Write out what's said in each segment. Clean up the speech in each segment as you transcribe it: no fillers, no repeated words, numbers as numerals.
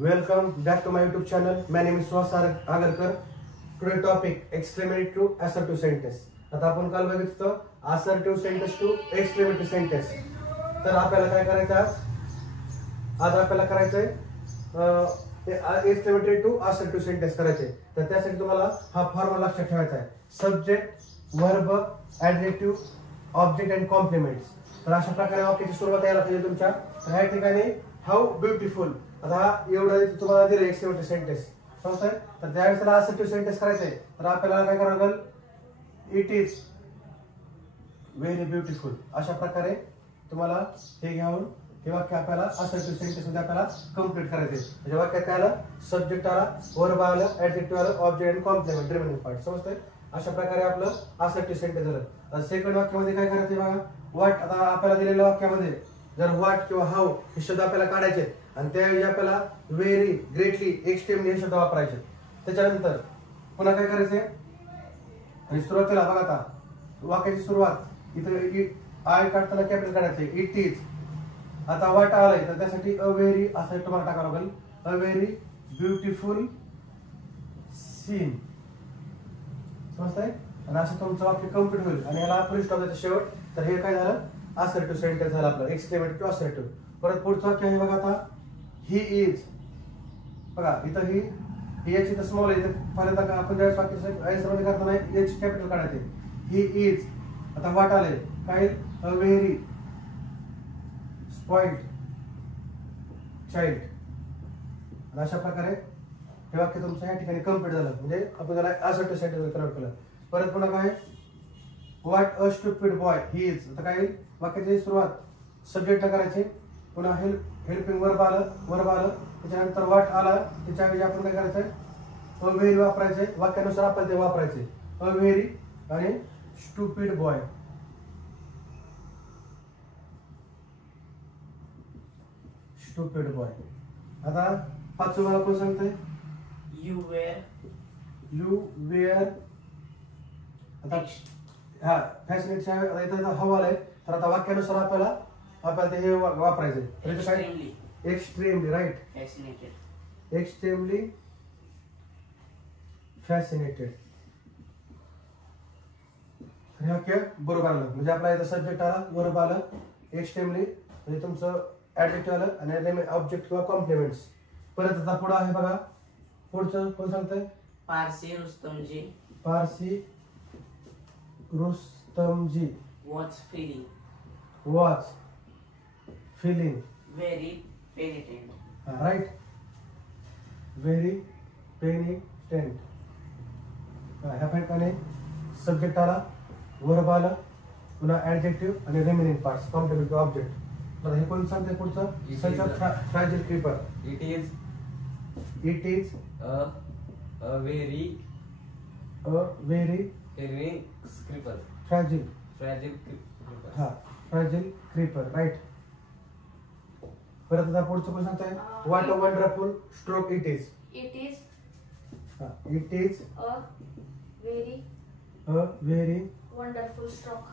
Welcome back to my YouTube channel. My name is Suhas Agarkar. Today topic exclamatory assertive sentence. आता आपण काल बघितलं assertive sentence to exclamatory sentence. तर आपल्याला काय करायचं आज आपल्याला करायचंय exclamatory to assertive sentence करायचे. तर त्यासाठी तुम्हाला हा फॉर्म्युला लक्षात ठेवायचा आहे. Subject, verb, adjective, object and complements. तर अशा प्रकारे वाक्याची सुरुवात यायला पाहिजे तुमच्या. तर ह्या ठिकाणी हाऊ ब्युटिफुल. आता एवढं तुम्हाला दिलं एक्सक्लेमेटरी सेंटेन्स समजतंय. तर त्यावेळेस त्याला असर्टिव्ह सेंटेन्स करायचंय. तर आपल्याला काय करावं लागेल, इट इज व्हेरी ब्युटिफुल. अशा प्रकारे तुम्हाला हे घेऊन हे वाक्य आपल्याला असर्टिव्ह सेंटेन्स मध्ये आपल्याला कंप्लीट करायचे. म्हणजे वाक्यात काय आलं, सब्जेक्ट आला, वर्ब आलं, ऍडजेक्टिव्ह आलं, object and complement remaining part. समजतंय. अशा प्रकारे आपलं असर्टिव्ह सेंटेन्स झालं. सेकंड वाक्यामध्ये काय करायचं बघा, व्हॉट. आता आपल्याला दिलेल्या वाक्यामध्ये जर व्हॉट किंवा हाऊ हे शब्द आपल्याला काढायचे आणि त्यावेळी आपल्याला व्हेरी, ग्रेटली, एक्स्ट्रीमली हे शब्द वापरायचे. त्याच्यानंतर पुन्हा काय करायचंय, आणि सुरुवातीला बघा आता वाक्याची सुरुवात इथे आय काढताना कॅपिटल काढायचे, इट इज. आता व्हॉट आलंय तर त्यासाठी अ व्हेरी असं तुम्हाला टाकावं लागेल, अ व्हेरी ब्युटिफुल सीन. समजतंय. आणि असं तुमचं वाक्य कम्प्लीट होईल आणि याला फुल स्टॉप द्यायचं शेवट. तर हे काय झालं, असर्टिव्ह सेंटेन्स झालं आपलं, एक्सक्लेमेटरी टू असर्टिव्ह. परत पुढचं वाक्य आहे बघा आता, ही इज. बघा इथं ही याची तर स्मॉल आहे. पहिल्यांदा आपण ज्यावेळेस वाक्य आन्सर मध्ये करताना एच कॅपिटल काढायचे, ही इज. आता व्हॉट आले काय, अ व्हेरी स्पॉइल्ड चाइल्ड. आणि अशा प्रकारे हे वाक्य तुमचं या ठिकाणी कम्प्लीट झालं. म्हणजे आपण त्याला असर्टिव्ह सेंटेन्स कन्वर्ट केलं. परत पुन्हा काय, what a stupid boy he is. आता काय, वाक्याची सुरुवात सब्जेक्ट करायची, पुन्हा हेल्पिंग वर्ब आलं, त्याच्यानंतर व्हॉट आला, त्याच्याऐवजी आपण काय करायचंय, अ व्हेरी वापरायचंय. वाक्यानुसार आपण ते वापरायचे, अ व्हेरी आणि स्टुपिड बॉय. Stupid boy. आता पाचवं मला कोण सांगतंय, यू वेअर. आता हा फॅसिनेट इथं हवा आलाय. तर आता वाक्यानुसार आपल्याला ते हे वापरायचे. Extremely right, extremely fascinated. हे वाक्य बरोबर आलं. म्हणजे आपला इथं सब्जेक्ट आला, वर्ब आलं, एक्स्ट्रीमली म्हणजे तुमचं ऍडजेक्टिव्ह आलं आणि ऑब्जेक्ट किंवा कॉम्प्लिमेंट्स. परत आता पुढं आहे बघा, पुढचं कोण सांगतंय, Parsi Rustomji. Parsi Rustomji was feeling very penitent. Right, very penitent. ह्या ठिकाणी सब्जेक्ट आला, वर्ब आलं, पुन्हा ऍडजेक्टिव्ह आणि रिमेनिंग पार्ट्स कॉम्प्लिमेंट ऑब्जेक्ट. तर हे कोण सांगते पुढचं, such a fragile creeper. It is a very creeper. Fragile creeper. हा, फ्रॅजिल क्रीपर. राईट. परत आता पुढचं कोण सांगताय, what a wonderful stroke it is. It is it is a very wonderful stroke.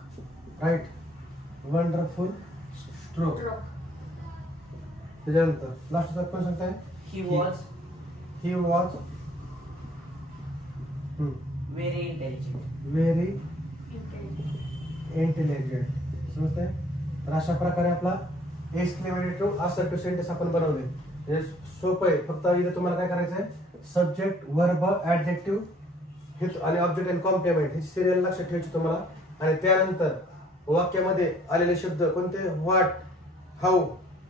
Right, wonderful stroke. Stroke. त्याच्यानंतर लास्टचा कोण सांगताय, he was very intelligent. Very Intelligent. Intelligent. समजतंय. तर अशा प्रकारे आपला एक्सक्लेमेटरी टू असर्टिव्ह सेंटेन्स आपण बनवले. म्हणजे सोपं आहे. फक्त इथे तुम्हाला काय करायचंय, सब्जेक्ट, वर्ब, ऍडजेक्टिव्ह हे आणि ऑब्जेक्ट अँड कॉम्प्लिमेंट ही सिरियल लक्षात ठेवायची तुम्हाला. आणि त्यानंतर वाक्यामध्ये आलेले शब्द कोणते, व्हॉट, हाऊ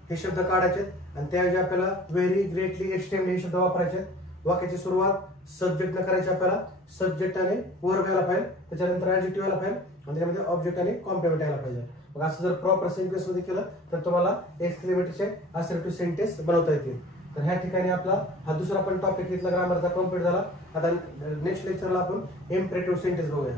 हे शब्द काढायचे आणि त्याऐवजी आपल्याला व्हेरी, ग्रेटली, एक्स्ट्रीमली हे शब्द वापरायचे. वाक्याची सुरुवात सब्जेक्ट न करायची, आपल्याला सब्जेक्ट आणि वर्ब यायला पाहिजे, त्याच्यानंतर ऍडजेक्टिव्ह यायला पाहिजे आणि त्याच्यामध्ये ऑब्जेक्ट आणि कॉम्प्लिमेंट यायला पाहिजे. मग असं जर प्रॉपर सेंटेन्स मध्ये केलं तर तुम्हाला एक्सक्लेमेटरीचे असर्टिव्ह सेंटेन्स बनवता येतील. तर ह्या ठिकाणी आपला हा दुसरा पण टॉपिक घेतला ग्रामरचा कम्प्लीट झाला. आता नेक्स्ट लेक्चरला आपण इम्परेटिव्ह सेंटेन्स बघूया.